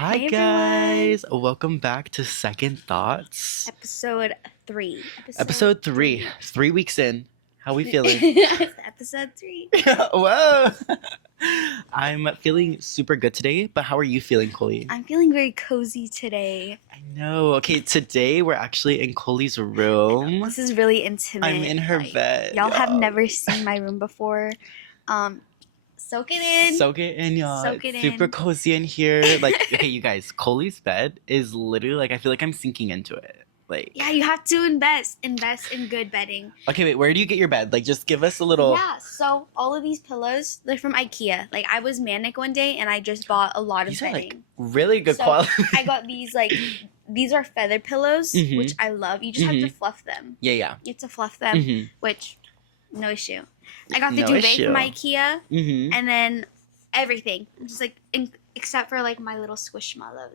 Hi Hey everyone! guys, welcome back to Second Thoughts. Episode 3. Episode 3, 3 weeks in. How we feeling? Episode 3. Whoa! I'm feeling super good today, but how are you feeling, Coley? I'm feeling very cozy today. I know. Okay, today we're actually in Coley's room. This is really intimate. I'm in her bed. Y'all have never seen my room before. Soak it in. Soak it in, y'all. Soak it It's super in. cozy in here. Like, okay, you guys, Coley's bed is literally like, I feel like I'm sinking into it. Like, Yeah, you have to invest in good bedding. okay, wait, where do you get your bed? Like, just give us a little. Yeah, so all of these pillows, they're from IKEA. Like, I was manic one day and I just bought a lot of These are bedding. like really good So, quality. I got these, these are feather pillows, Mhm. which I love. You just have to fluff them. Yeah. You have to fluff them, Mm-hmm. which, no issue. I got the No duvet issue. from IKEA, Mm-hmm. and then everything. Just except for my little Squishmallow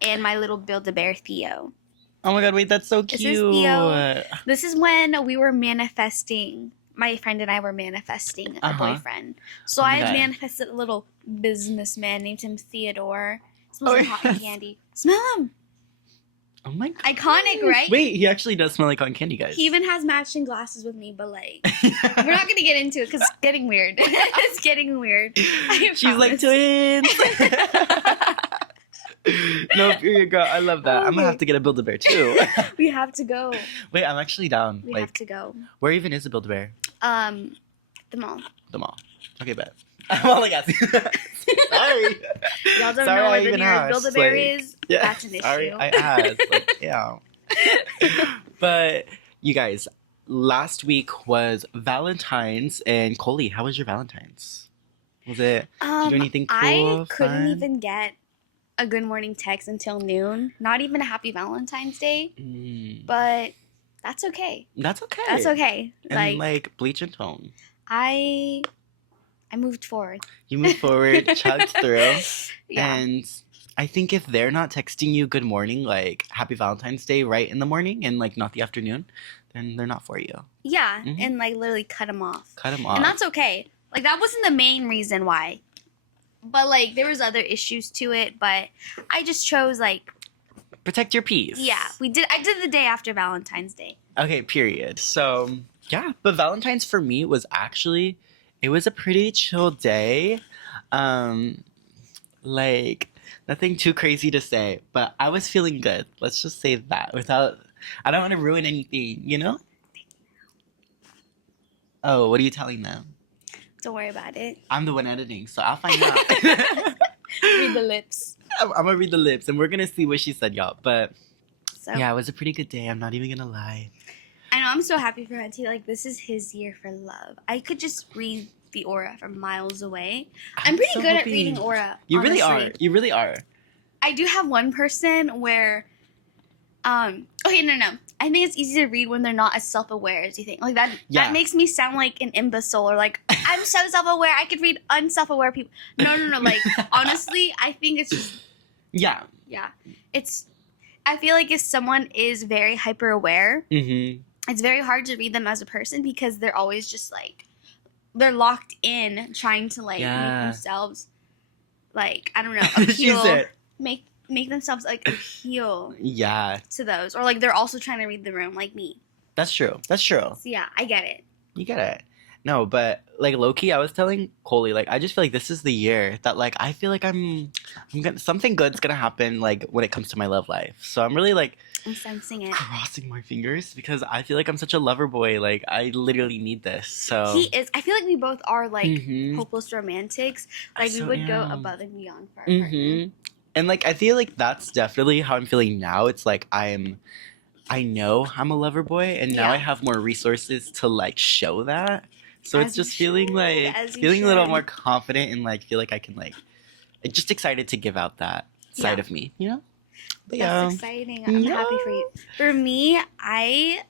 and my little Build-A-Bear Theo. Oh my god, wait, that's so This cute. is Theo. This is when we were manifesting. My friend and I were manifesting a boyfriend. So Oh my I God. manifested a little businessman named him Theodore. Smells Oh, like cotton yes. candy. Smell him. Oh my god. Iconic, right? Wait, he actually does smell like cotton candy, guys. He even has matching glasses with me, but we're not gonna get into it because it's getting weird. It's getting weird. I She's like promise. twins. No, period, girl. I love that. I'm gonna Okay. have to get a Build-A-Bear too. We have to go. Wait, I'm actually down. We have to go. Where even is the Build-A-Bear? The mall. The mall. Okay, bet. I'm all like asking. Sorry. Y'all don't Sorry, know I where the even nearest asked, Build-A-Bear like- is? Yeah. That's an Sorry, issue. I asked. Yeah. But you guys, last week was Valentine's, and Coley, how was your Valentine's? Was it? Did you do anything cool? I couldn't fun? even get a good morning text until noon. Not even a happy Valentine's Day, but that's okay. That's okay. That's okay. And like bleach and tone. I moved forward. You moved forward, chugged through, Yeah. and I think if they're not texting you good morning, like happy Valentine's Day right in the morning and like not the afternoon, then they're not for you. Yeah, Mhm. and literally cut them off. Cut them off. And that's okay. That wasn't the main reason why. But there was other issues to it, but I just chose Protect your peace. yeah, I did the day after Valentine's Day. Okay, period. So, yeah, but Valentine's for me was actually, it was a pretty chill day. Nothing too crazy to say, but I was feeling good. Let's just say that I don't want to ruin anything, you know? Oh, what are you telling them? Don't worry about it. I'm the one editing, so I'll find out. Read the lips. I'm gonna read the lips, and we're gonna see what she said, y'all. But So yeah, it was a pretty good day. I'm not even gonna lie. I know I'm so happy for Hunty. This is his year for love. I could just read the aura from miles away. I'm pretty so good at hoping- reading aura. You really are. honestly. You really are. I do have one person where, okay, no. I think it's easy to read when they're not as self-aware as you think. Yeah. That makes me sound like an imbecile or I'm so self-aware. I could read unself-aware people. No. Honestly, I think it's just, Yeah. yeah. I feel like if someone is very hyper-aware, Mm-hmm. it's very hard to read them as a person because they're always just they're locked in trying to Yeah. make themselves I don't know, She appeal, said. make themselves appeal Yeah, to those, or they're also trying to read the room like me. that's true. That's true. So yeah, I get it. You get it. No, but low-key, I was telling Coley, I just feel like this is the year that I feel like I'm gonna, something good's gonna happen when it comes to my love life. So I'm really I'm sensing it. crossing my fingers because I feel like I'm such a lover boy. I literally need this. So He is. I feel like we both are Mhm. hopeless romantics. I We so would go am. above and beyond for our partner. Mm-hmm. And I feel like that's definitely how I'm feeling now. It's I know I'm a lover boy, and now Yeah. I have more resources to show that. So it's As you just feeling should, as you feeling a little should. more confident and feel like I can just excited to give out that side Yeah. of me, you know? But That's exciting. I'm happy for you. For me, I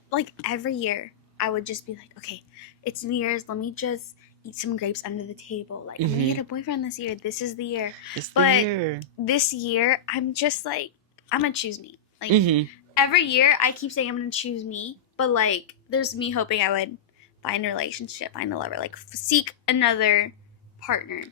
every year I would just be okay, it's New Year's. Let me just eat some grapes under the table. I'm gonna Mhm. get a boyfriend this year. This is the year. It's the But- year. This year, I'm just I'm gonna choose me. Mm-hmm. Every year, I keep saying I'm gonna choose me, but there's me hoping I would find a relationship, find a lover, seek another partner.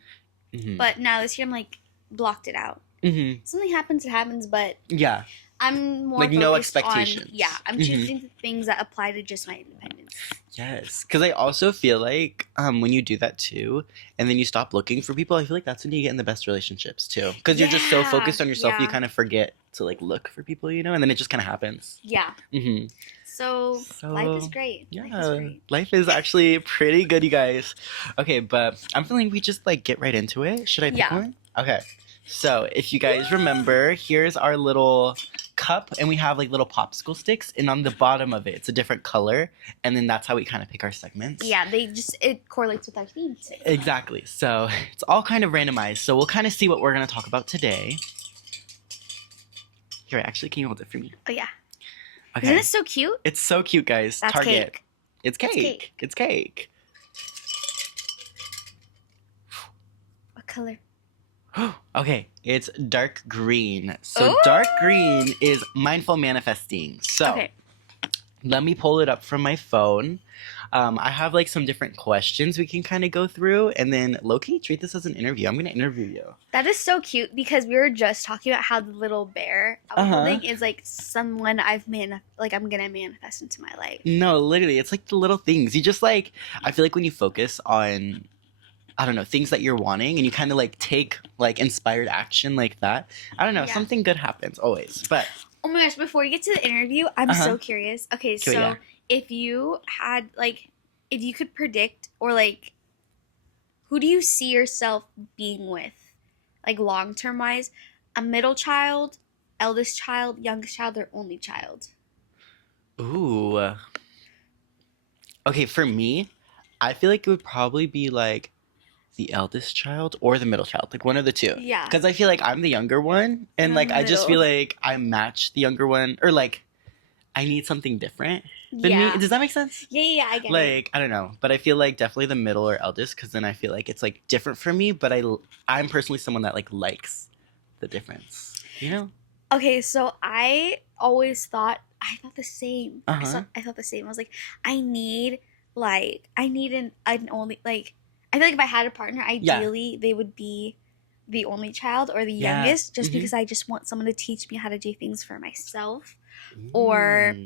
Mm-hmm. But now this year, I'm blocked it out. Mm-hmm. Something happens, it happens, but Yeah. I'm more Like, no focused expectations. on, I'm choosing the things that apply to just my independence. Yes, because I also feel like when you do that too, and then you stop looking for people, I feel like that's when you get in the best relationships too. Because you're just so focused on yourself, you kind of forget to like look for people, you know, and then it just kind of happens. Yeah. Mm-hmm. So life is great. Yeah, life is great. Life is actually pretty good, you guys. Okay, but I'm feeling we just like get right into it. Should I pick one? Okay. So if you guys remember, here's our little cup, and we have like little popsicle sticks, and on the bottom of it, it's a different color, and then that's how we kind of pick our segments. Yeah, it correlates with our theme today. Exactly. So it's all kind of randomized. So we'll kind of see what we're gonna talk about today. Here, actually, can you hold it for me? Oh yeah. Okay. Isn't it so cute? It's so cute, guys. That's Target. cake. It's cake. It's cake. What color? Okay, it's dark green. So dark green is mindful manifesting. So okay. Let me pull it up from my phone. I have like some different questions we can kind of go through, and then Loki, treat this as an interview. I'm gonna interview you. That is so cute because we were just talking about how the little bear thing is like someone I'm gonna manifest into my life. No, literally, it's like the little things. You just like, I feel like when you focus on, I don't know, things that you're wanting, and you kind of like take like inspired action like that. I don't know, something good happens always. But oh my gosh, before you get to the interview, I'm so curious. Okay, so if you had if you could predict or like, who do you see yourself being with, like long term wise, a middle child, eldest child, youngest child, or only child? Ooh. Okay, for me, I feel like it would probably be like the eldest child or the middle child, like one of the two. Yeah. Because I feel like I'm the younger one, and like I just feel like I match the younger one, or like I need something different than me. Does that make sense? Yeah, I get it. Like, I don't know, but I feel like definitely the middle or eldest, because then I feel like it's like different for me, but I'm personally someone that like likes the difference, you know? Okay, so I thought the same. I thought the same. I was like, I need an only, like, I feel like if I had a partner, ideally they would be the only child or the youngest, just because I just want someone to teach me how to do things for myself, or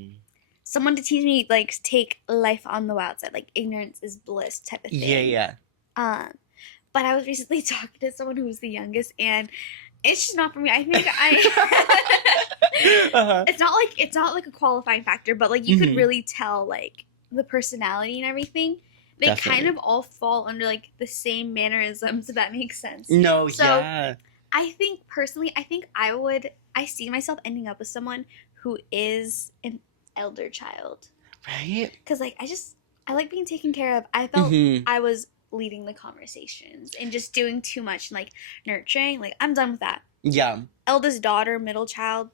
someone to teach me like take life on the wild side, like ignorance is bliss type of thing. Yeah. But I was recently talking to someone who was the youngest, and it's just not for me. I think it's not like a qualifying factor, but like you could really tell like the personality and everything. They kind of all fall under like the same mannerisms, if that makes sense. No, so, yeah. I think personally, I see myself ending up with someone who is an elder child. Right? Because like I like being taken care of. I felt I was leading the conversations and just doing too much and like nurturing. Like I'm done with that. Yeah. Eldest daughter, middle child,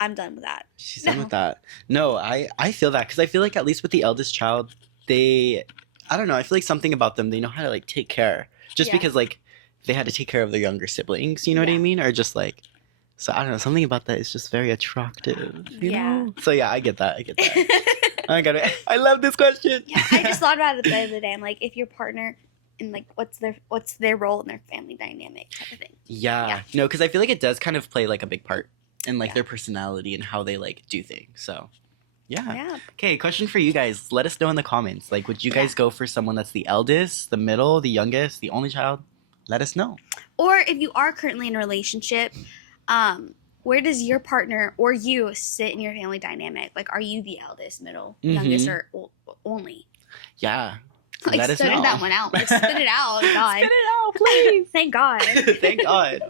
I'm done with that. She's done with that. No, I feel that, because I feel like at least with the eldest child, I don't know, I feel like something about them, they know how to like take care. Just because like they had to take care of their younger siblings, you know what I mean? Or just like, so I don't know, something about that is just very attractive. You know? So yeah, I get that. I got it. I love this question. Yeah, I just thought about it the other day. I'm like, if your partner, and like what's their role in their family dynamic type of thing. Yeah. No, because I feel like it does kind of play like a big part in like their personality and how they like do things. So yeah. Okay, question for you guys. Let us know in the comments. Like, would you guys go for someone that's the eldest, the middle, the youngest, the only child? Let us know. Or if you are currently in a relationship, where does your partner or you sit in your family dynamic? Like, are you the eldest, middle, youngest, or only? Yeah. Like, let us know. that one out. Like, spit it out, God. Spit it out, please. Thank God. Thank God.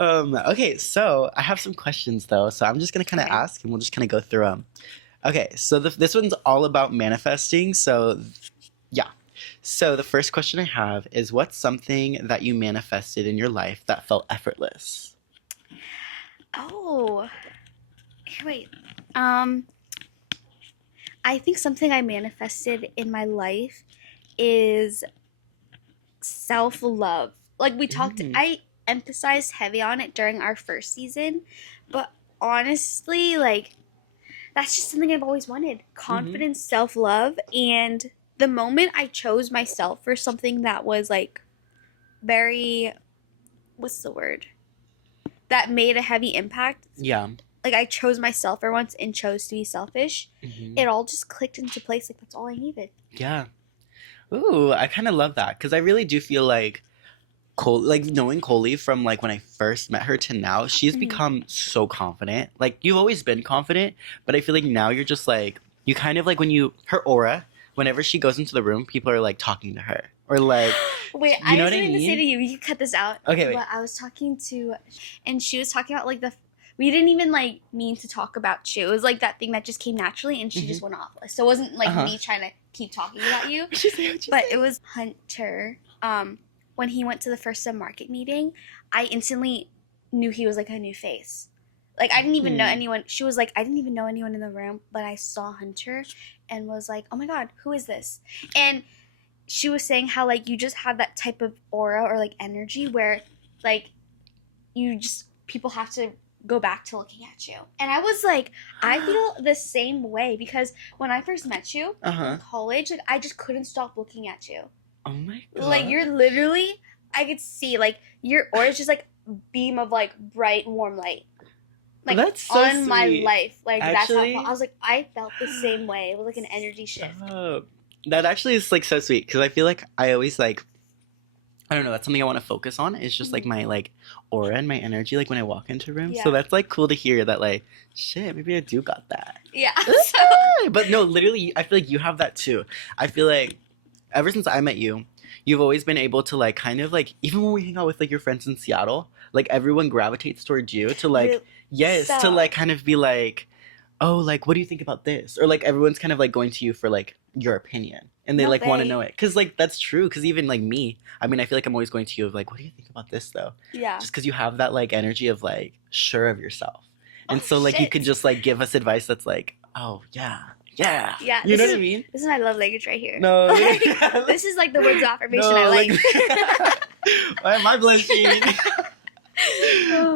Okay, so I have some questions, though. So I'm just going to kind of ask, and we'll just kind of go through them. Okay, so this one's all about manifesting. So, yeah. So the first question I have is, what's something that you manifested in your life that felt effortless? Oh. Wait. I think something I manifested in my life is self-love. Like we talked, I emphasized heavy on it during our first season, but honestly, like that's just something I've always wanted. Confidence, self-love, and the moment I chose myself for something that was like very, what's the word? that made a heavy impact. Yeah. Like, I chose myself for once and chose to be selfish. It all just clicked into place. Like, that's all I needed. Yeah. Ooh, I kind of love that because I really do feel like like knowing Coley from like when I first met her to now, she's become so confident. Like, you've always been confident, but I feel like now you're just like, you kind of like her aura, whenever she goes into the room, people are like talking to her or like, wait, you know I what I was going to mean? say to you, you can cut this out. Okay, wait. But I was talking to, and she was talking about like we didn't even like mean to talk about you. It was like that thing that just came naturally, and she just went off. So it wasn't like me trying to keep talking about you. But it was Hunter. When he went to the first sub-market meeting, I instantly knew he was like a new face. Like, I didn't even know anyone. She was like, I didn't even know anyone in the room, but I saw Hunter and was like, oh my God, who is this? And she was saying how like you just have that type of aura or like energy where like people have to go back to looking at you. And I was like, I feel the same way because when I first met you in college, like I just couldn't stop looking at you. Oh my God. Like, you're literally, I could see, like, your aura is just, like, beam of, like, bright, warm light. Like, that's so on sweet. My life. Like, actually, that's how, I was like, I felt the same way. It was, like, an energy shift. That actually is, like, so sweet. Because I feel like I always, like, I don't know, that's something I want to focus on. It's just, like, my, like, aura and my energy, like, when I walk into rooms. Yeah. So that's, like, cool to hear that, like, shit, maybe I do got that. Yeah. But, no, literally, I feel like you have that, too. I feel like ever since I met you, you've always been able to, like, kind of, like, even when we hang out with, like, your friends in Seattle, like, everyone gravitates towards you to, like, to, like, kind of be, like, oh, like, what do you think about this? Or, like, everyone's kind of, like, going to you for, like, your opinion. And they, like, want to know it. Because, like, that's true. Because even, like, me, I mean, I feel like I'm always going to you of, like, what do you think about this, though? Yeah. Just because you have that, like, energy of, like, sure of yourself. And so, like, you could just, like, give us advice that's, like, oh, yeah. Yeah. Yeah. You know what I mean? This is my love language right here. No. Like, this is like the words of affirmation I like. Why am I blushing?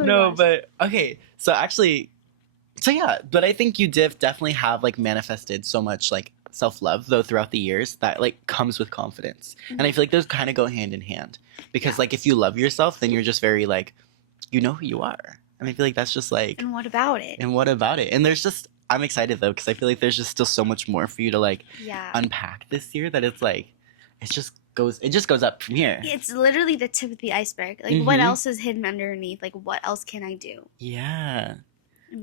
No, but okay. So actually, yeah, but I think you definitely have like manifested so much like self-love though throughout the years that like comes with confidence. And I feel like those kind of go hand in hand because like if you love yourself, then you're just very like, you know who you are. And I feel like that's just like. And what about it? And there's just. I'm excited though because I feel like there's just still so much more for you to like unpack this year that it's like it just goes up from here. It's literally the tip of the iceberg. Like what else is hidden underneath? Like what else can I do? Yeah.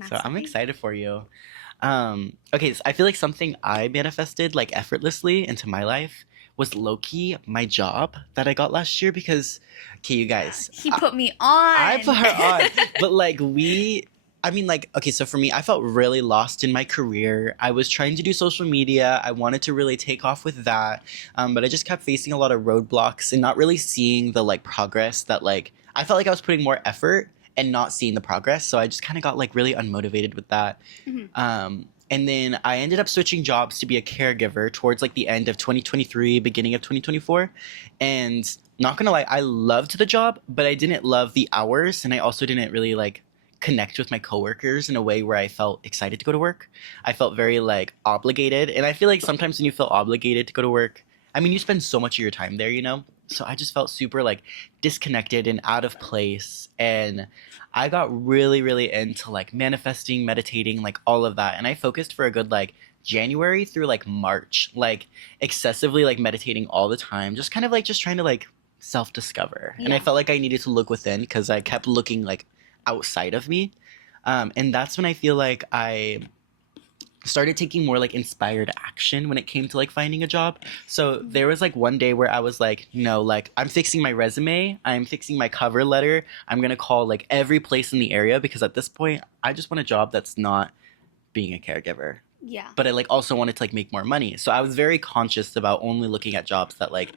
So I'm excited for you. Okay, so I feel like something I manifested like effortlessly into my life was low-key my job that I got last year because okay, you guys. He put me on. I put her on. But like I mean, like, okay, so for me, I felt really lost in my career. I was trying to do social media. I wanted to really take off with that. But I just kept facing a lot of roadblocks and not really seeing the, like, progress that, like, I felt like I was putting more effort and not seeing the progress. So I just kind of got, like, really unmotivated with that. And then I ended up switching jobs to be a caregiver towards, like, the end of 2023, beginning of 2024. And not gonna lie, I loved the job, but I didn't love the hours. And I also didn't really, like, connect with my coworkers in a way where I felt excited to go to work. I felt very like obligated. And I feel like sometimes when you feel obligated to go to work, I mean, you spend so much of your time there, you know? So I just felt super like disconnected and out of place. And I got really, really into like manifesting, meditating, like all of that. And I focused for a good like January through like March, like excessively like meditating all the time, just kind of like just trying to like self-discover. Yeah. And I felt like I needed to look within because I kept looking like outside of me. And that's when I feel like I started taking more like inspired action when it came to like finding a job. So there was like one day where I was like, no, like I'm fixing my resume, I'm fixing my cover letter, I'm gonna call like every place in the area because at this point I just want a job that's not being a caregiver. Yeah. But I like also wanted to like make more money. So I was very conscious about only looking at jobs that like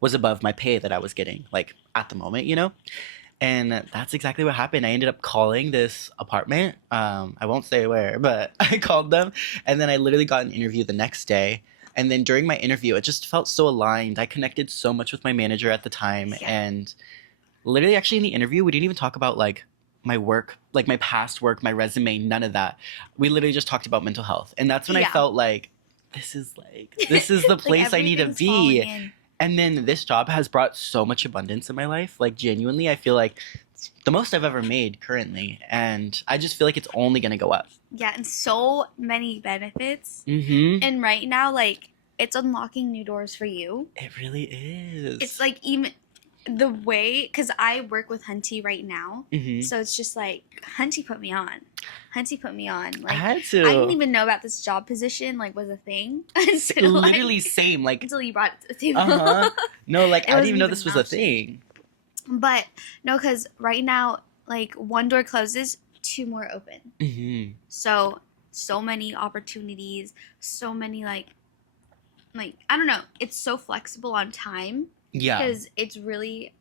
was above my pay that I was getting like at the moment, you know? And that's exactly what happened. I ended up calling this apartment. I won't say where, but I called them. And then I literally got an interview the next day. And then during my interview, it just felt so aligned. I connected so much with my manager at the time. Yeah. And literally, actually, in the interview, we didn't even talk about, like, my work, like, my past work, my resume, none of that. We literally just talked about mental health. And that's when I felt like, this is the place I need to be. And then this job has brought so much abundance in my life. Like, genuinely, I feel like the most I've ever made currently, and I just feel like it's only gonna go up. Yeah, and so many benefits. Mm-hmm. And right now, like, it's unlocking new doors for you. It really is. It's like even the way, because I work with Hunty right now, mm-hmm. so it's just like Hunty put me on. Hunty put me on. Like, I had to. I didn't even know about this job position, like, was a thing. Until, literally same, like until you brought it to the table. No, like I didn't even know this was a thing. But no, because right now, like, one door closes, two more open. Mm-hmm. So many opportunities, so many like I don't know. It's so flexible on time. Yeah. Because it's really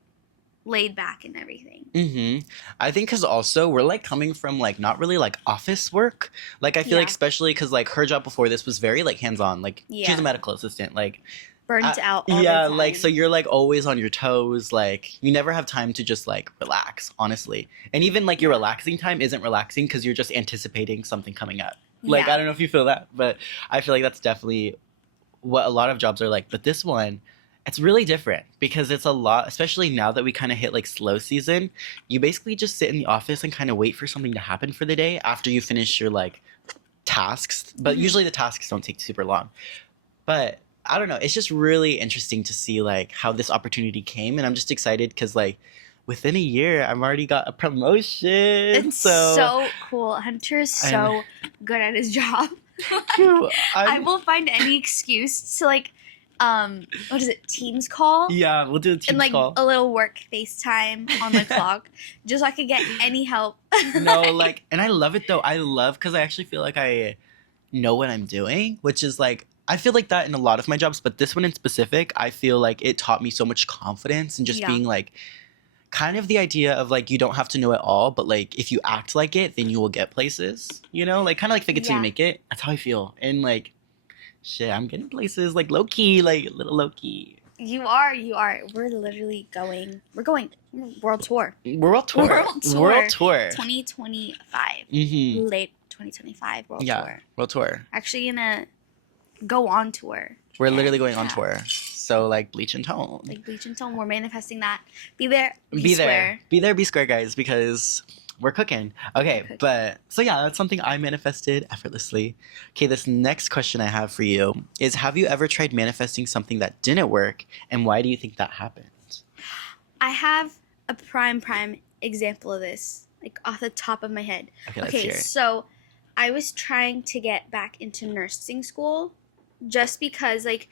laid back and everything. Mm-hmm. I think because also we're like coming from like not really like office work. Like I feel like especially because like her job before this was very like hands-on. Like she's a medical assistant. Like burnt out all yeah, the time. like so you're like always on your toes. Like you never have time to just like relax, honestly. And even like your relaxing time isn't relaxing because you're just anticipating something coming up. Like I don't know if you feel that, but I feel like that's definitely what a lot of jobs are like. But this one, it's really different because it's a lot, especially now that we kind of hit like slow season. You basically just sit in the office and kind of wait for something to happen for the day after you finish your like tasks. But usually the tasks don't take super long. But I don't know. It's just really interesting to see like how this opportunity came, and I'm just excited because like within a year I've already got a promotion. It's so cool. Hunter is so good at his job. I will find any excuse to like what is it, Teams call? Yeah, we'll do a Teams call. And like a little work FaceTime on the clock just so I could get any help. No, like, and I love it though. I love because I actually feel like I know what I'm doing, which is like I feel like that in a lot of my jobs, but this one in specific, I feel like it taught me so much confidence and just being like kind of the idea of like you don't have to know it all, but like if you act like it, then you will get places, you know, like kind of like fake it till you make it. That's how I feel. And like shit, I'm getting places like low key, like little low key. You are. We're literally going. We're going world tour. World tour. 2025. Mm-hmm. Late 2025 world tour. World tour. Actually gonna go on tour. We're literally going on tour. So like bleach and tone. Like bleach and tone. We're manifesting that. Be there. Be square. Be there. Be square, guys, because we're cooking. Okay, but so yeah, that's something I manifested effortlessly. Okay, this next question I have for you is: have you ever tried manifesting something that didn't work, and why do you think that happened? I have a prime example of this, like off the top of my head. Okay, let's hear it. So I was trying to get back into nursing school just because like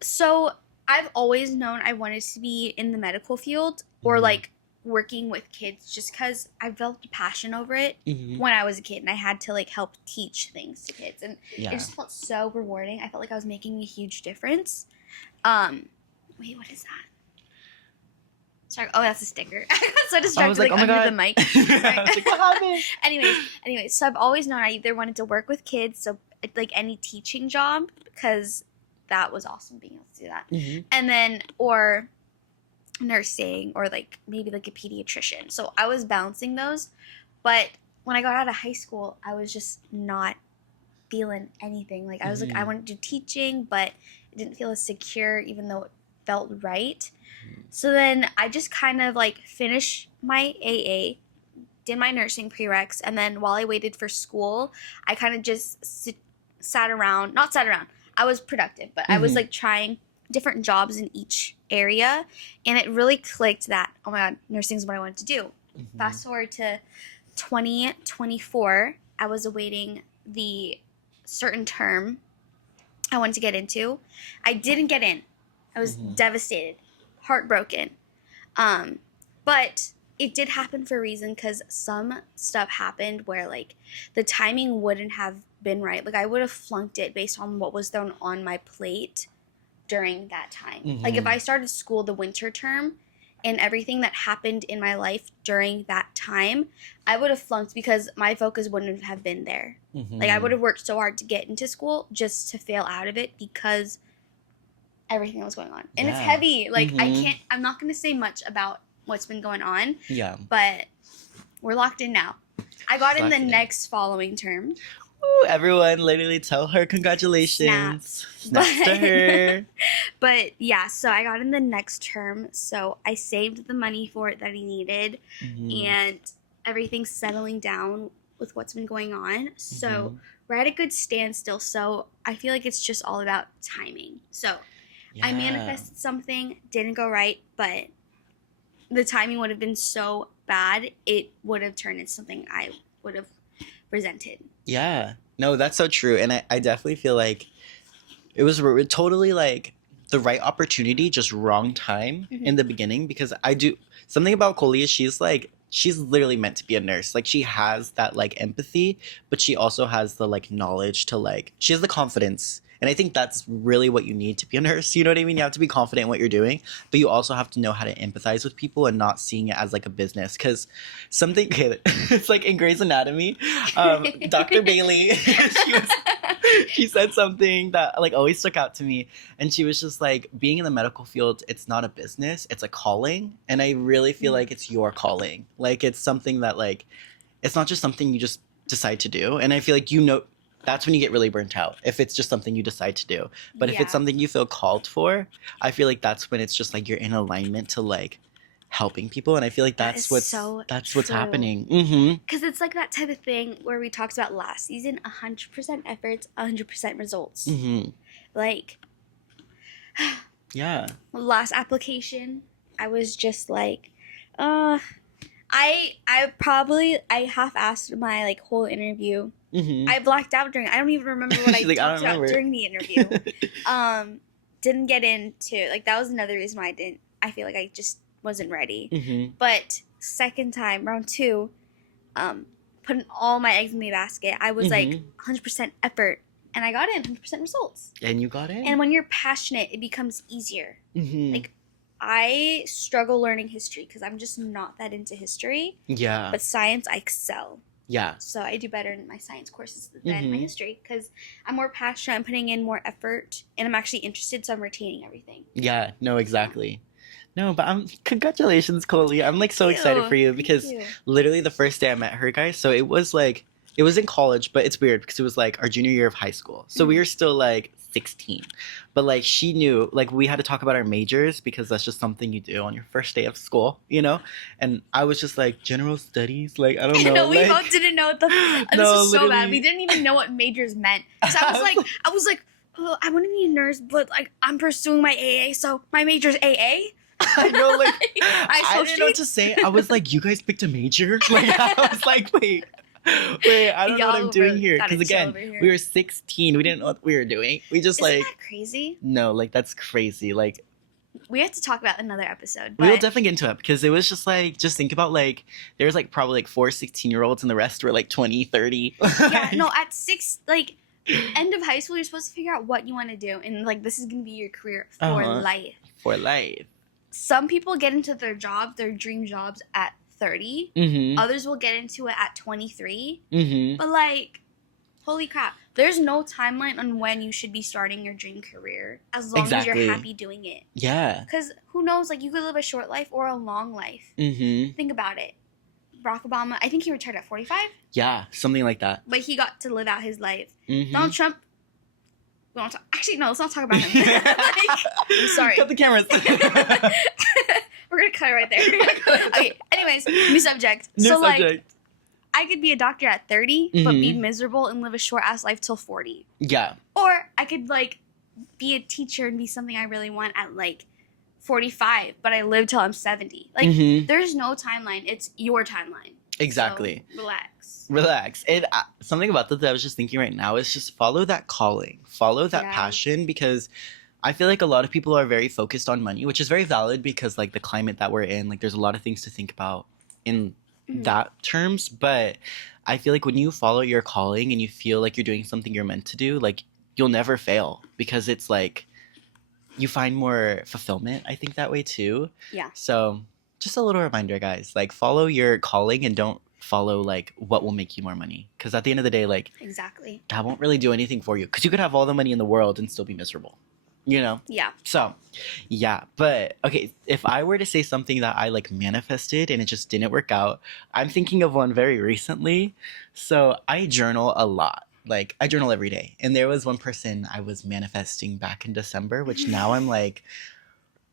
so I've always known I wanted to be in the medical field or like working with kids just because I felt a passion over it when I was a kid and I had to like help teach things to kids and it just felt so rewarding. I felt like I was making a huge difference. Wait, what is that? Sorry, oh, that's a sticker. I got so distracted under the mic. Anyways, so I've always known I either wanted to work with kids, so like any teaching job, because that was awesome being able to do that. And then, or nursing, or like maybe like a pediatrician. So I was balancing those, but when I got out of high school, I was just not feeling anything. Like I was like, I want to do teaching, but it didn't feel as secure, even though it felt right. So then I just kind of like finished my AA, did my nursing prereqs, and then while I waited for school, I kind of just sat around. I was productive, but I was like trying different jobs in each area, and it really clicked that, oh my God, nursing is what I wanted to do. Fast forward to 2024, I was awaiting the certain term I wanted to get into. I didn't get in. I was devastated, heartbroken. But it did happen for a reason, because some stuff happened where like the timing wouldn't have been right. Like I would have flunked it based on what was thrown on my plate during that time. Like if I started school the winter term and everything that happened in my life during that time, I would have flunked because my focus wouldn't have been there. Like I would have worked so hard to get into school just to fail out of it because everything that was going on. And it's heavy. Like I'm not going to say much about what's been going on. Yeah. But we're locked in now. I got in the next following term. Ooh, everyone literally tell her congratulations. Snaps to her. But yeah, so I got in the next term, so I saved the money for it that I needed, and everything's settling down with what's been going on. So we're at a good standstill. So I feel like it's just all about timing. So I manifested something, didn't go right, but the timing would have been so bad, it would have turned into something I would have resented. Yeah. No, that's so true. And I definitely feel like it was totally like the right opportunity, just wrong time in the beginning. Because I do something about Coley is she's literally meant to be a nurse. Like she has that like empathy, but she also has the like knowledge to like, she has the confidence. And I think that's really what you need to be a nurse. You know what I mean? You have to be confident in what you're doing, but you also have to know how to empathize with people and not seeing it as like a business. Because something, it's like in Grey's Anatomy, Dr. Bailey, she said something that like always stuck out to me. And she was just like, being in the medical field, it's not a business, it's a calling. And I really feel like it's your calling. Like it's something that like, it's not just something you just decide to do. And I feel like, that's when you get really burnt out, if it's just something you decide to do. But if it's something you feel called for, I feel like that's when it's just like you're in alignment to like helping people. And I feel like that's what's happening. Because it's like that type of thing where we talked about last season, 100% efforts, 100% results. Like, yeah. Last application, I was just like, I half-assed my like whole interview. I blacked out I don't even remember what I talked about during the interview. Didn't get into, like, that was another reason why I feel like I just wasn't ready. But second time, round 2, putting all my eggs in the basket, I was like 100% effort, and I got in 100% results. And you got in? And when you're passionate, it becomes easier. Like, I struggle learning history because I'm just not that into history. Yeah. But science, I excel. Yeah. So I do better in my science courses than my history because I'm more passionate, I'm putting in more effort, and I'm actually interested, so I'm retaining everything. Yeah, no, exactly. No, but congratulations, Coley. I'm like so excited for you because literally the first day I met her, guys, so it was in college, but it's weird because it was like our junior year of high school. So we were still like 16. But like she knew, like we had to talk about our majors because that's just something you do on your first day of school, you know? And I was just like, general studies? Like, I don't know. No, we both didn't know what this was so bad. We didn't even know what majors meant. So I was like, oh, I want to be a nurse, but like I'm pursuing my AA, so my major's AA. I know, like I didn't know what to say. I was like, you guys picked a major? Like I was like, wait, I don't know what I'm doing here. Because again, we were 16. We didn't know what we were doing. We just Isn't that crazy? No, like that's crazy. Like we have to talk about another episode. We'll definitely get into it because it was just like, just think about like, there's like probably like 4 16-year-olds and the rest were like 20, 30. Yeah, no, at 6, like end of high school, you're supposed to figure out what you want to do. And like, this is going to be your career for life. For life. Some people get into their dream jobs at 30. Others will get into it at 23. But like, holy crap, there's no timeline on when you should be starting your dream career as long as you're happy doing it. Yeah. Because who knows, like you could live a short life or a long life. Think about it. Barack Obama, I think he retired at 45. Yeah, something like that. But he got to live out his life. Donald Trump, actually, no, let's not talk about him. I'm sorry. Cut the cameras. We're going to cut it right there. Okay, anyways, new subject. Like, I could be a doctor at 30, but be miserable and live a short-ass life till 40. Yeah. Or I could, like, be a teacher and be something I really want at, like, 45, but I live till I'm 70. Like, there's no timeline. It's your timeline. Exactly. So, relax. And something about that I was just thinking right now is just follow that calling. Follow that passion, because I feel like a lot of people are very focused on money, which is very valid because, like, the climate that we're in, like, there's a lot of things to think about in that terms. But I feel like when you follow your calling and you feel like you're doing something you're meant to do, like, you'll never fail because it's like you find more fulfillment, I think, that way too. Yeah. So just a little reminder, guys, like, follow your calling and don't follow like what will make you more money, because at the end of the day, like, exactly, that won't really do anything for you, because you could have all the money in the world and still be miserable, you know? Yeah. So yeah, but okay, if I were to say something that I like manifested and it just didn't work out, I'm thinking of one very recently. So I journal a lot. like I journal every day, and there was one person I was manifesting back in December, which now I'm like,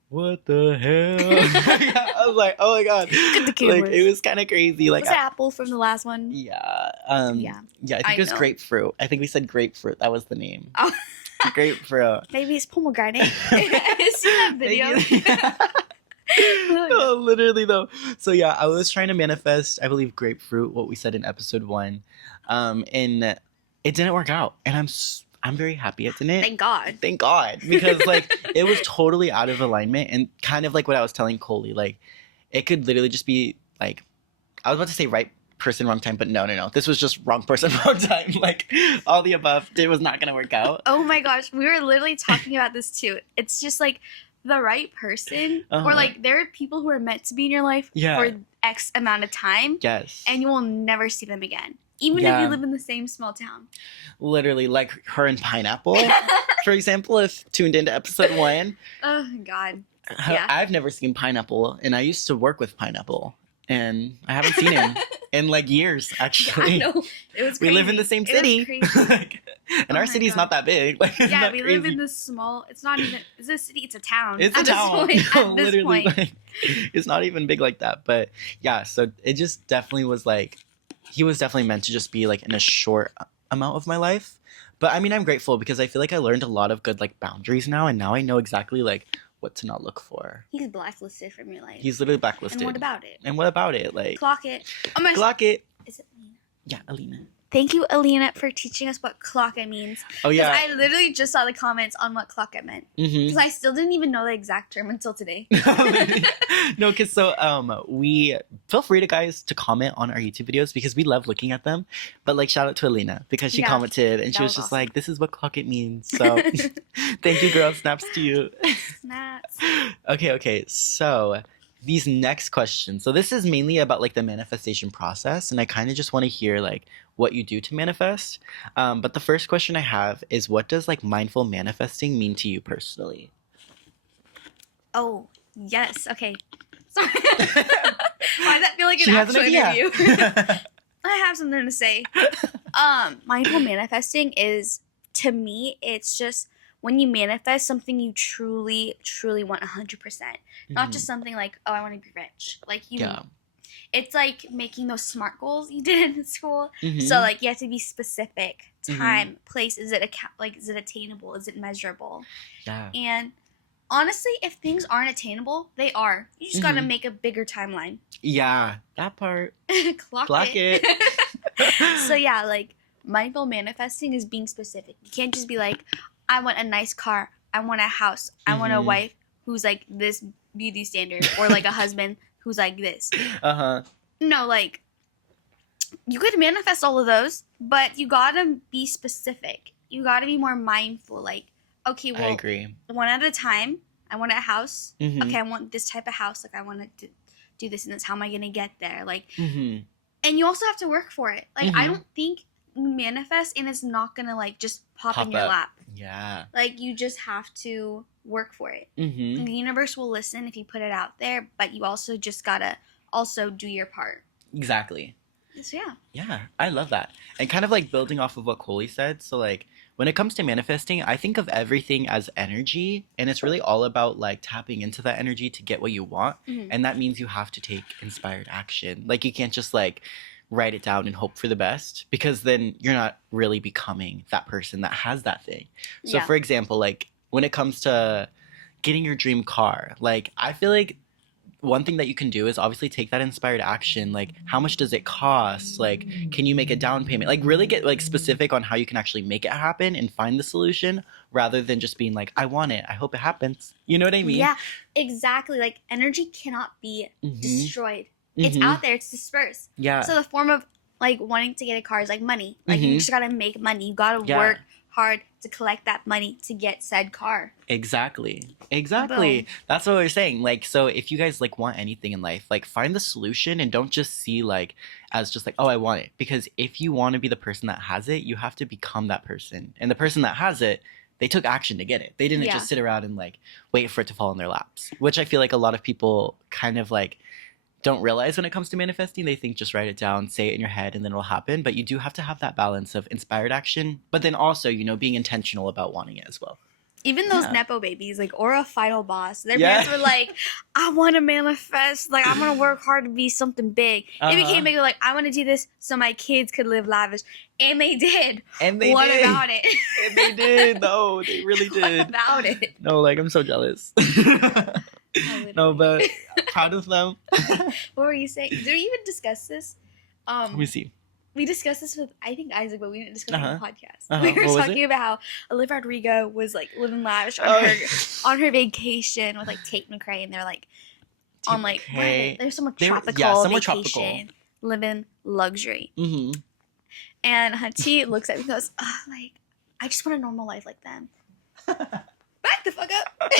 what the hell? I was like, oh my god, like it was kind of crazy. Like was it apple from the last one? Yeah. Yeah. Yeah, I think it was grapefruit. I think we said grapefruit. That was the name. Oh. Grapefruit. Maybe it's pomegranate. I see that video. Oh, literally though. So yeah, I was trying to manifest, I believe, grapefruit, what we said in episode 1, and it didn't work out, and I'm very happy it didn't. Thank God, because like it was totally out of alignment, and kind of like what I was telling Coley, like it could literally just be like, I was about to say right person, wrong time, but no, this was just wrong person, wrong time. Like all the above, it was not gonna work out. Oh my gosh, we were literally talking about this too. It's just like the right person, or like there are people who are meant to be in your life for X amount of time. Yes. And you will never see them again, even if you live in the same small town. Literally, like her and Pineapple, for example, if tuned into episode 1. Oh God. I've never seen Pineapple, and I used to work with Pineapple, and I haven't seen him in like years, actually. I know. It was crazy. We live in the same city. It was crazy. And our city's not that big. Like, yeah, we live in this small, it's not even, it's a city, it's a town. It's a town. At this point. Like, it's not even big like that. But yeah, so it just definitely was like, he was definitely meant to just be like in a short amount of my life. But I mean, I'm grateful because I feel like I learned a lot of good like boundaries now. And now I know exactly like what to not look for. He's blacklisted from your life. He's literally blacklisted. And what about it? Like, clock it. Clock it. Is it Alina? Yeah, Alina. Thank you, Alina, for teaching us what clock it means. Oh yeah. I literally just saw the comments on what clock it meant. Because I still didn't even know the exact term until today. No, because we feel free to guys to comment on our YouTube videos because we love looking at them. But like shout out to Alina because she commented and she was just awesome. Like, this is what clock it means. So thank you, girl. Snaps to you. Snaps. Okay. So these next questions. So this is mainly about like the manifestation process, and I kind of just want to hear like what you do to manifest. But the first question I have is, what does like mindful manifesting mean to you personally? Oh, yes. Okay. Sorry. Why does that feel like an actual interview? I have something to say. Mindful manifesting is, to me, it's just when you manifest something you truly, truly want 100%. Not just something like, oh, I want to be rich. Like it's like making those SMART goals you did in school. So like you have to be specific. Time, place, is it attainable? Is it measurable? Yeah. And honestly, if things aren't attainable, they are. You just gotta make a bigger timeline. Yeah, that part. Clock it. So yeah, like mindful manifesting is being specific. You can't just be like, I want a nice car. I want a house. I want a wife who's like this beauty standard, or like a husband who's like this. No, like you could manifest all of those, but you gotta be specific. You gotta be more mindful. Like, okay, well, I agree. One at a time. I want a house. Okay, I want this type of house. Like, I want to do this and this. How am I gonna get there? Like, and you also have to work for it. Like, I don't think manifest and it's not gonna like just pop in your lap. Yeah. Like, you just have to work for it. The universe will listen if you put it out there, but you also just gotta also do your part. Exactly. So yeah. Yeah, I love that. And kind of like building off of what Coley said, so like when it comes to manifesting, I think of everything as energy, and it's really all about like tapping into that energy to get what you want. And that means you have to take inspired action. Like, you can't just like write it down and hope for the best, because then you're not really becoming that person that has that thing. So for example, like when it comes to getting your dream car, like I feel like one thing that you can do is obviously take that inspired action. Like, how much does it cost? Like, can you make a down payment? Like, really get like specific on how you can actually make it happen and find the solution, rather than just being like, I want it, I hope it happens. You know what I mean? Yeah, exactly. Like, energy cannot be destroyed. It's out there, it's dispersed. Yeah. So the form of like wanting to get a car is like money. Like, you just gotta make money. You gotta work hard to collect that money to get said car. Exactly. Boom. That's what we're saying. Like, so if you guys like want anything in life, like find the solution and don't just see like as just like, oh, I want it. Because if you want to be the person that has it, you have to become that person. And the person that has it, they took action to get it. They didn't just sit around and like wait for it to fall in their laps, which I feel like a lot of people kind of like don't realize when it comes to manifesting. They think just write it down, say it in your head, and then it'll happen. But you do have to have that balance of inspired action, but then also, being intentional about wanting it as well. Even those Nepo babies, like Aura Final Boss, their parents were like, I want to manifest, like, I'm going to work hard to be something big. They became big, like, I want to do this so my kids could live lavish. And they did. And they what did. About it? And they did. No, they really did. What about it? No, like, I'm so jealous. No, but proud of them. What were you saying? Did we even discuss this? Let me see. We discussed this with, I think, Isaac, but we didn't discuss it on the podcast. We were talking about how Olivia Rodrigo was, like, living lavish on her vacation with, like, Tate McRae, and they're, like, on, like, there's somewhere tropical vacation, living luxury. Mm-hmm. And Hunty looks at me and goes, like, I just want a normal life like them. Back the fuck up.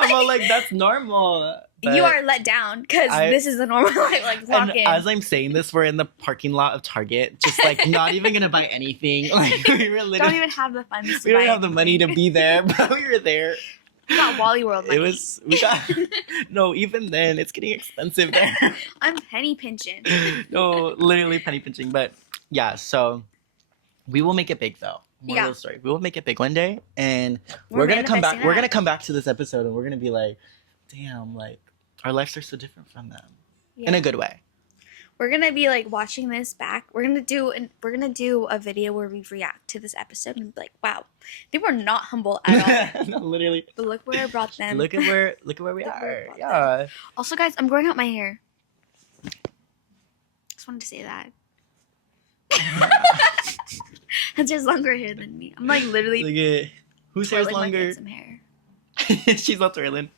I'm all like, that's normal. You are let down because this is the normal life. Like, walk in. As I'm saying this, we're in the parking lot of Target, just like not even gonna buy anything. Like, we were literally don't even have the funds. We don't have the money to be there, but we were there. We got Wally World money. No, even then, it's getting expensive there. I'm penny pinching. No, literally penny pinching. But yeah, so we will make it big though. Moral of the story. We will make it big one day, and we're gonna come back. We're gonna come back to this episode, and we're gonna be like, damn, like our lives are so different from them in a good way. We're gonna be like watching this back. We're gonna do a video where we react to this episode and be like, wow, they were not humble at all. No, literally. But look where I brought them. Look at where we are. Yeah. Also, guys, I'm growing out my hair. Just wanted to say that. It's just longer hair than me. I'm like literally. Look at whose hair's longer? Some hair. She's not twirling.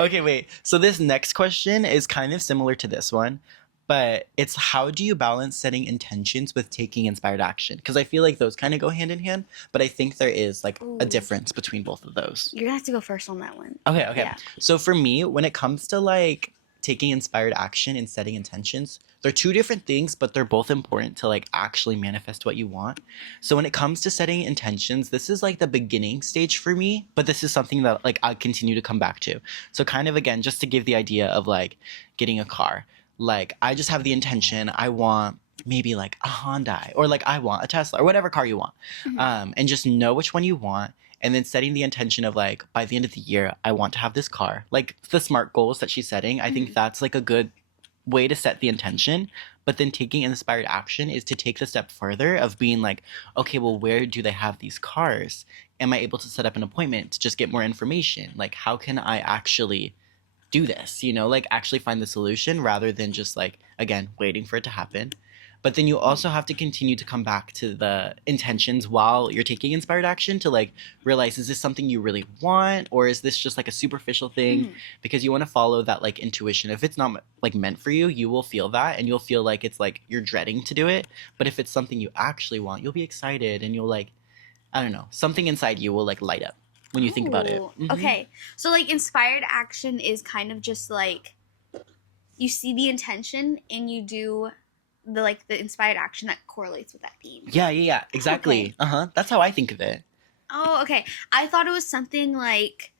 Okay, wait. So this next question is kind of similar to this one, but it's how do you balance setting intentions with taking inspired action? Because I feel like those kind of go hand in hand, but I think there is like a difference between both of those. You're gonna have to go first on that one. Okay. Yeah. So for me, when it comes to like taking inspired action and setting intentions, they're two different things, but they're both important to like actually manifest what you want. So when it comes to setting intentions, this is like the beginning stage for me, but this is something that like I continue to come back to. So kind of again, just to give the idea of like getting a car, like I just have the intention, I want maybe like a Hyundai or like I want a Tesla or whatever car you want. And just know which one you want. And then setting the intention of like, by the end of the year, I want to have this car. Like the SMART goals that she's setting, I think that's like a good way to set the intention. But then taking inspired action is to take the step further of being like, okay, well, where do they have these cars? Am I able to set up an appointment to just get more information? Like, how can I actually do this? Like actually find the solution rather than just like, again, waiting for it to happen. But then you also have to continue to come back to the intentions while you're taking inspired action to like realize, is this something you really want? Or is this just like a superficial thing? Because you want to follow that like intuition. If it's not like meant for you, you will feel that and you'll feel like it's like you're dreading to do it. But if it's something you actually want, you'll be excited and you'll like, I don't know, something inside you will like light up when you think about it. Okay. So like inspired action is kind of just like you see the intention and you do the inspired action that correlates with that theme. Yeah, exactly. Okay. That's how I think of it. Oh, okay. I thought it was something like,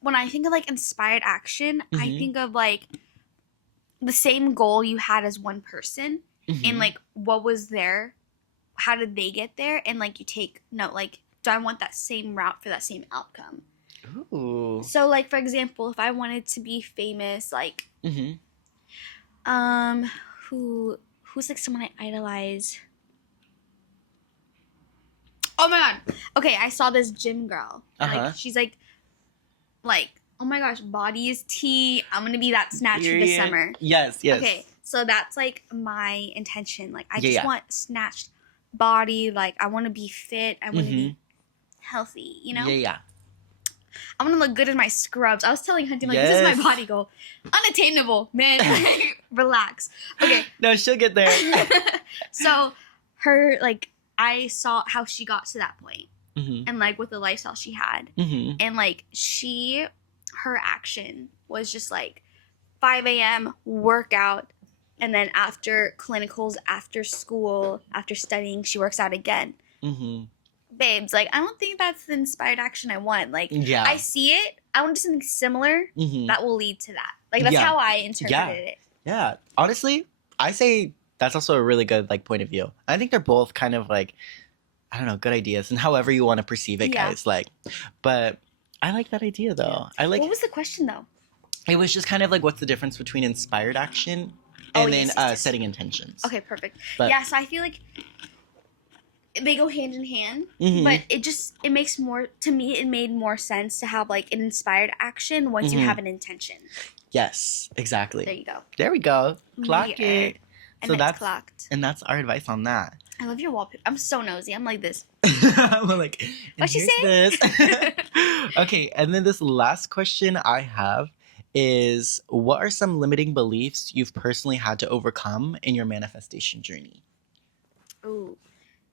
when I think of like inspired action, I think of like the same goal you had as one person and like what was there, how did they get there, and like you take note, like, do I want that same route for that same outcome? Ooh. So like, for example, if I wanted to be famous, like who's like someone I idolize? Oh my god. Okay, I saw this gym girl. Like she's like, oh my gosh, body is tea. I'm gonna be that snatch for the summer. Yes. Okay, so that's like my intention. Like I just want snatched body. Like I want to be fit. I want to be healthy. Yeah. I want to look good in my scrubs. I was telling Hunty, like, this is my body goal. Unattainable, man. Relax. Okay. No, she'll get there. So, her, like, I saw how she got to that point. And, like, with the lifestyle she had. And, like, her action was just, like, 5 a.m., workout. And then after clinicals, after school, after studying, she works out again. Babes, like, I don't think that's the inspired action I want. Like, I see it. I want to do something similar that will lead to that. Like, that's how I interpreted it. Yeah. Honestly, I say that's also a really good, like, point of view. I think they're both kind of, like, I don't know, good ideas. And however you want to perceive it, guys. Like, but I like that idea, though. I like... What was the question, though? It was just kind of like, what's the difference between inspired action and then setting intentions? Okay, perfect. So I feel like they go hand in hand, but it makes more, to me, it made more sense to have like an inspired action once you have an intention. Yes, exactly. There you go. There we go. Clock it. So that's clocked. And that's our advice on that. I love your wallpaper. I'm so nosy. I'm like this. I'm like, what'd she say? Okay, and then this last question I have is, what are some limiting beliefs you've personally had to overcome in your manifestation journey? Oh,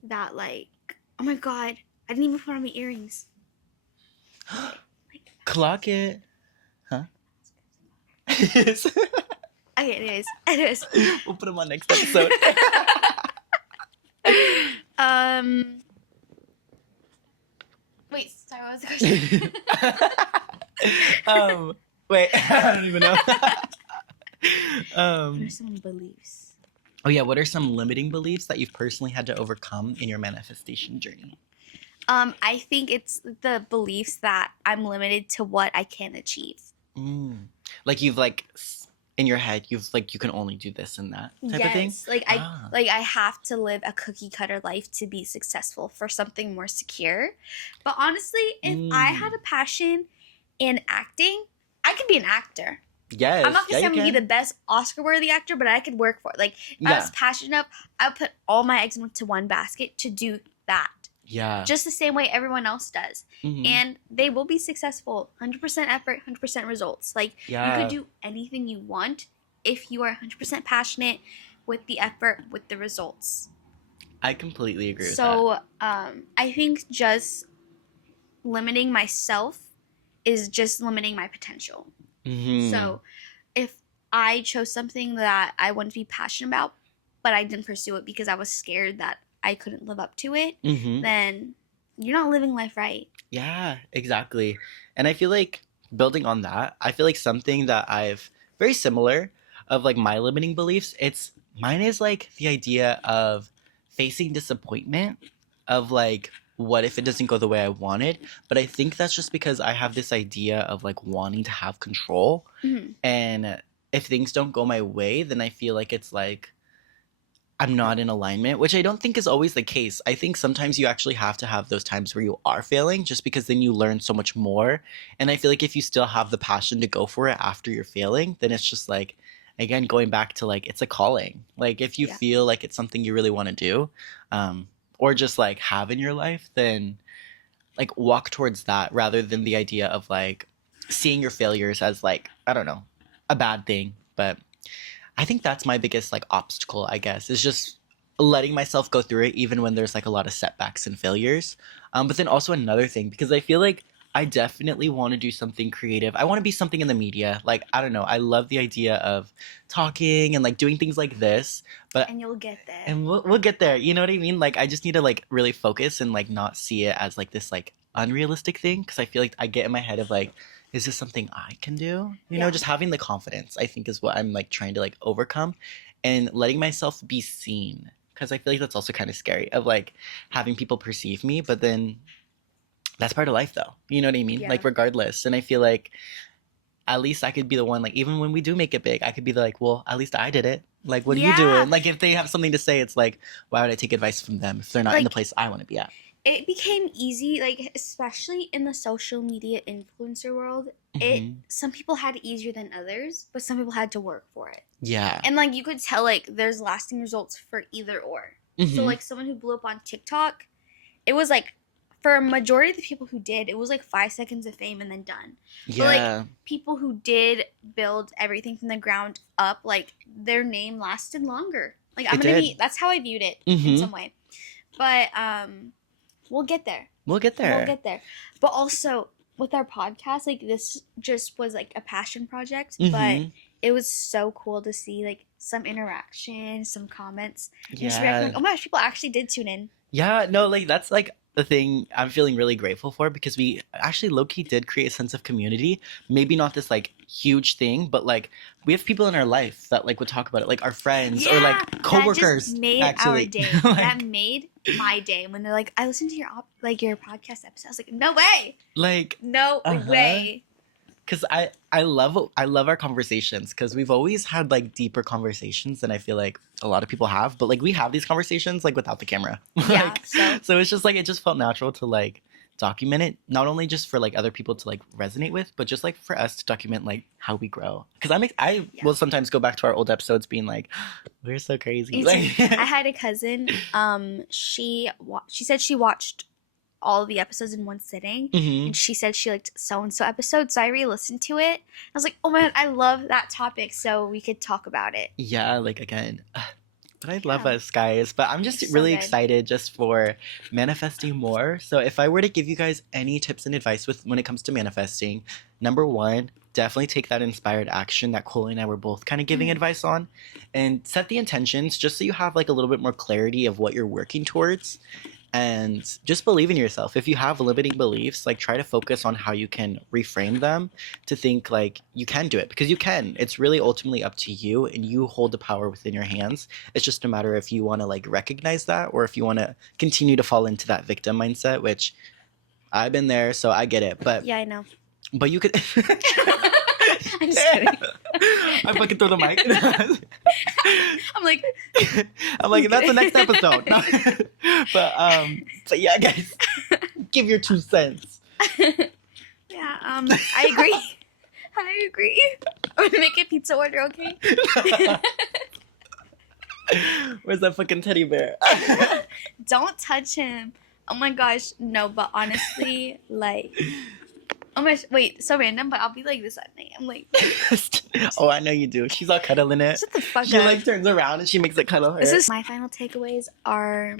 that like, oh my God, I didn't even put on my earrings. Clock it. Huh? Okay, it is. We'll put them on next episode. Wait, sorry, what was the question? Wait, I don't even know. What are some beliefs? Oh yeah, what are some limiting beliefs that you've personally had to overcome in your manifestation journey? I think it's the beliefs that I'm limited to what I can achieve. Like you've like in your head, you've like, you can only do this and that type of thing. Like I have to live a cookie cutter life to be successful for something more secure. But honestly, if I had a passion in acting, I could be an actor. Yes. I'm not gonna say I'm gonna be the best Oscar-worthy actor, but I could work for it. Like, if I was passionate enough, I would put all my eggs into one basket to do that. Yeah. Just the same way everyone else does. And they will be successful. 100% effort, 100% results. Like, you could do anything you want if you are 100% passionate with the effort, with the results. I completely agree with that. So, I think just limiting myself is just limiting my potential. So, if I chose something that I wanted to be passionate about, but I didn't pursue it because I was scared that I couldn't live up to it, then you're not living life right. Yeah, exactly. And I feel like building on that, I feel like something that I've very similar of like my limiting beliefs, mine is like the idea of facing disappointment of like, what if it doesn't go the way I wanted? But I think that's just because I have this idea of like wanting to have control. And if things don't go my way, then I feel like it's like I'm not in alignment, which I don't think is always the case. I think sometimes you actually have to have those times where you are failing, just because then you learn so much more. And I feel like if you still have the passion to go for it after you're failing, then it's just like, again, going back to like, it's a calling. Like if you feel like it's something you really want to do, or just like have in your life, then like walk towards that rather than the idea of like seeing your failures as like, I don't know, a bad thing. But I think that's my biggest like obstacle, I guess, is just letting myself go through it even when there's like a lot of setbacks and failures. But then also another thing, because I feel like I definitely want to do something creative. I want to be something in the media. Like, I don't know. I love the idea of talking and like doing things like this. And you'll get there. And we'll get there. You know what I mean? Like, I just need to like really focus and like not see it as like this like unrealistic thing. Because I feel like I get in my head of like, is this something I can do? You know, just having the confidence, I think, is what I'm like trying to like overcome, and letting myself be seen. Because I feel like that's also kind of scary of like having people perceive me, but then that's part of life though. You know what I mean? Like regardless. And I feel like at least I could be the one, like even when we do make it big, I could be like, well, at least I did it. Like, what are you doing? Like if they have something to say, it's like, why would I take advice from them if they're not in the place I want to be at? It became easy, like especially in the social media influencer world. Some people had it easier than others, but some people had to work for it. Yeah. And like you could tell like there's lasting results for either or. So like someone who blew up on TikTok, it was like for a majority of the people who did, it was like 5 seconds of fame and then done. Yeah. But like people who did build everything from the ground up, like their name lasted longer. Like that's how I viewed it in some way. But we'll get there. We'll get there. We'll get there. But also with our podcast, like this just was like a passion project, but it was so cool to see like some interaction, some comments. Just like, oh my gosh, people actually did tune in. Yeah, no, like that's like the thing I'm feeling really grateful for, because we actually low-key did create a sense of community. Maybe not this like huge thing, but like we have people in our life that like would talk about it, like our friends or like coworkers. That just made actually. our day. Like, that made my day when they're like, I listened to your your podcast episode. I was like, no way. Like no way. Because I love our conversations, because we've always had like deeper conversations than I feel like a lot of people have, but like we have these conversations like without the camera. Yeah. Like, so it's just like it just felt natural to like document it, not only just for like other people to like resonate with, but just like for us to document like how we grow. Because I will sometimes go back to our old episodes being like, we're so crazy. Like, I had a cousin. She said she watched all of the episodes in one sitting, and she said she liked so-and-so episode, so I re-listened to it. I was like, oh man, I love that topic, so we could talk about it. Yeah, like again, but I love us, guys. But I'm just really excited just for manifesting more. So if I were to give you guys any tips and advice when it comes to manifesting, number one, definitely take that inspired action that Cole and I were both kind of giving advice on, and set the intentions just so you have like a little bit more clarity of what you're working towards. And just believe in yourself. If you have limiting beliefs, like try to focus on how you can reframe them to think like you can do it, because you can. It's really ultimately up to you, and you hold the power within your hands. It's just a matter if you want to like recognize that, or if you want to continue to fall into that victim mindset, which I've been there, so I get it. But yeah, I know. But you could. I'm just kidding. I fucking throw the mic. I'm like, that's the next episode. But yeah, guys, give your 2 cents. Yeah, I agree. I agree. I'm gonna make a pizza order, okay? Where's that fucking teddy bear? Don't touch him. Oh my gosh, no, but honestly, like, oh my, wait, so random, but I'll be like this at night. I'm like, oh, I know you do. She's all cuddling it. Shut the fuck she up. like turns around and she makes it cuddle her. My final takeaways are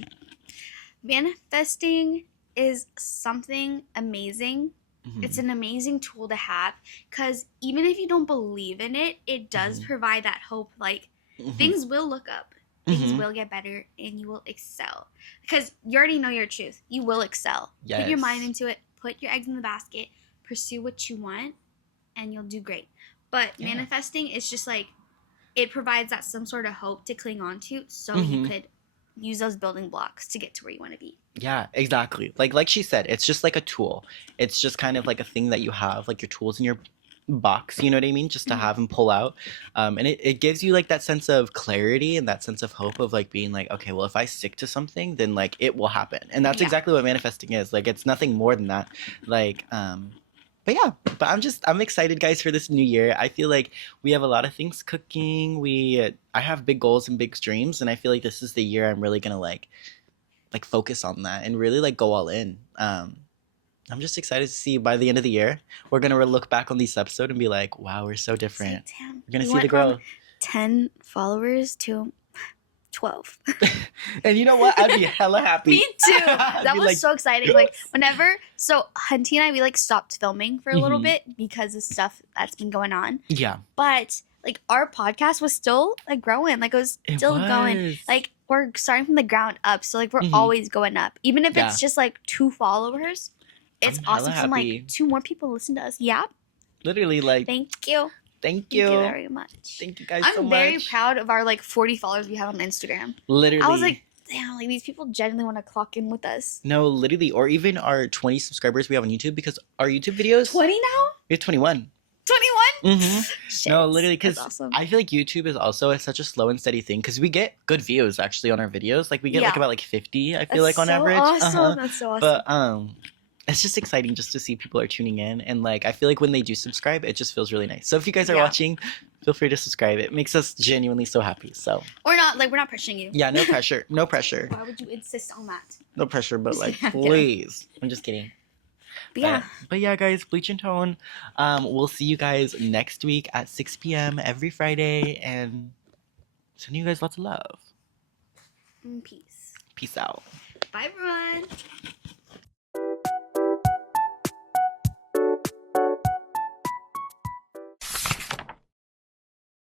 manifesting is something amazing. Mm-hmm. It's an amazing tool to have, because even if you don't believe in it, it does provide that hope. Like, things will look up. Things will get better, and you will excel. Because you already know your truth. You will excel. Yes. Put your mind into it. Put your eggs in the basket. Pursue what you want, and you'll do great. But manifesting is just like, it provides that some sort of hope to cling on to, so you could use those building blocks to get to where you want to be. Yeah, exactly. Like she said, it's just like a tool. It's just kind of like a thing that you have, like your tools in your box, you know what I mean, just to have and pull out, and it gives you like that sense of clarity and that sense of hope of like being like, okay, well, if I stick to something, then like it will happen. And that's exactly what manifesting is. Like, it's nothing more than that. Like, but yeah, I'm excited, guys, for this new year. I feel like we have a lot of things cooking. I have big goals and big dreams, and I feel like this is the year I'm really gonna like focus on that and really like go all in. I'm just excited to see by the end of the year, we're gonna look back on this episode and be like, wow, we're so different. We're gonna see the growth. 10 followers to 12. And you know what? I'd be hella happy. Me too. That was like, so exciting. Like, whenever, so Hunty and I, we like stopped filming for a little bit because of stuff that's been going on. Yeah. But like, our podcast was still like growing. Like, it was still going. Like, we're starting from the ground up. So like, we're always going up. Even if it's just like 2 followers, it's awesome. And like 2 more people listen to us. Yeah. Literally, like. Thank you. Thank you very much. Thank you guys so much. I'm very proud of our like 40 followers we have on Instagram. Literally. I was like, damn, like these people genuinely want to clock in with us. No, literally. Or even our 20 subscribers we have on YouTube, because our YouTube videos. 20 now? We have 21. 21? Mm-hmm. No, literally, because awesome. I feel like YouTube is also such a slow and steady thing, because we get good views actually on our videos. Like, we get like about like 50, I feel like, on average. Awesome. That's so awesome. But it's just exciting just to see people are tuning in, and like I feel like when they do subscribe, it just feels really nice. So if you guys are watching, feel free to subscribe. It makes us genuinely so happy. So we're not pressuring you. Yeah, no pressure. No pressure. Why would you insist on that? No pressure, but like please. I'm just kidding. But yeah, guys, Bleach and Tone. We'll see you guys next week at 6 p.m. every Friday, and sending you guys lots of love. Peace. Peace out. Bye, everyone.